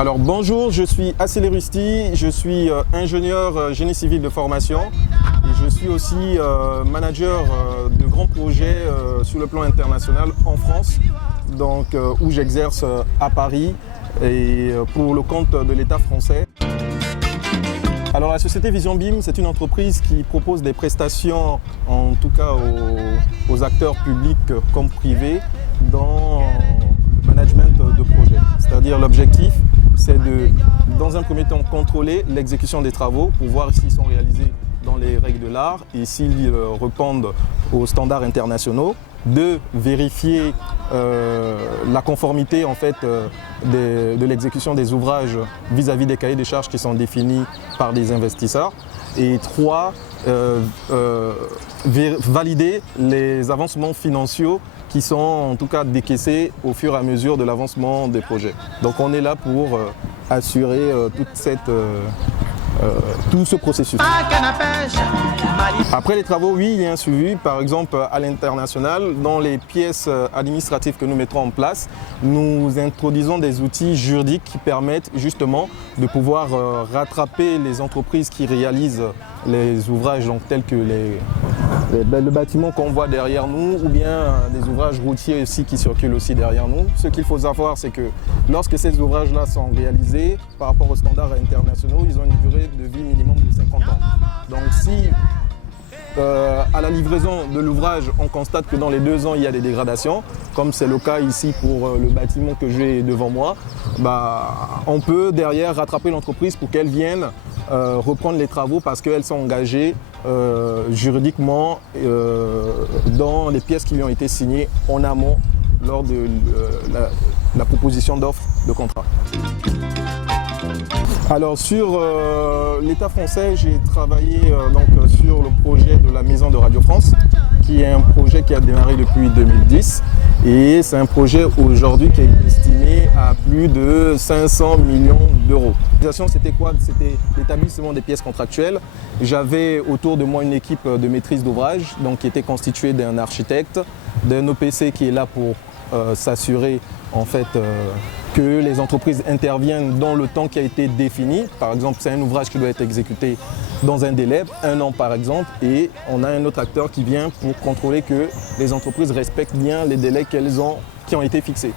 Alors bonjour, je suis Assele Rusti, je suis ingénieur génie civil de formation et je suis aussi manager de grands projets sur le plan international en France, donc, où j'exerce à Paris et pour le compte de l'État français. Alors la société Vision BIM, c'est une entreprise qui propose des prestations, en tout cas aux acteurs publics comme privés, dans le management de projets. C'est-à-dire l'objectif, c'est de, dans un premier temps, contrôler l'exécution des travaux pour voir s'ils sont réalisés dans les règles de l'art et s'ils répondent aux standards internationaux. De vérifier la conformité en fait, de l'exécution des ouvrages vis-à-vis des cahiers des charges qui sont définis par des investisseurs. Et 3, valider les avancements financiers qui sont en tout cas décaissés au fur et à mesure de l'avancement des projets. Donc on est là pour assurer tout ce processus. Après les travaux, oui, il y a un suivi. Par exemple, à l'international, dans les pièces administratives que nous mettrons en place, nous introduisons des outils juridiques qui permettent justement de pouvoir rattraper les entreprises qui réalisent les ouvrages donc, tels que le bâtiment qu'on voit derrière nous ou bien des ouvrages routiers aussi qui circulent aussi derrière nous. Ce qu'il faut savoir, c'est que lorsque ces ouvrages-là sont réalisés par rapport aux standards internationaux, ils ont une durée de vie minimum de 50 ans. Donc si à la livraison de l'ouvrage, on constate que dans les 2 ans, il y a des dégradations, comme c'est le cas ici pour le bâtiment que j'ai devant moi, on peut derrière rattraper l'entreprise pour qu'elle vienne reprendre les travaux parce qu'elles sont engagées juridiquement dans les pièces qui lui ont été signées en amont lors de la proposition d'offre de contrat. Alors sur l'État français, j'ai travaillé sur le projet de la Maison de Radio France, qui est un projet qui a démarré depuis 2010 et c'est un projet aujourd'hui qui est estimé à plus de 500 millions d'euros. C'était quoi? C'était l'établissement des pièces contractuelles. J'avais autour de moi une équipe de maîtrise d'ouvrage qui était constituée d'un architecte, d'un OPC qui est là pour s'assurer en fait que les entreprises interviennent dans le temps qui a été défini. Par exemple, c'est un ouvrage qui doit être exécuté dans un délai, 1 an par exemple, et on a un autre acteur qui vient pour contrôler que les entreprises respectent bien les délais qui ont été fixés.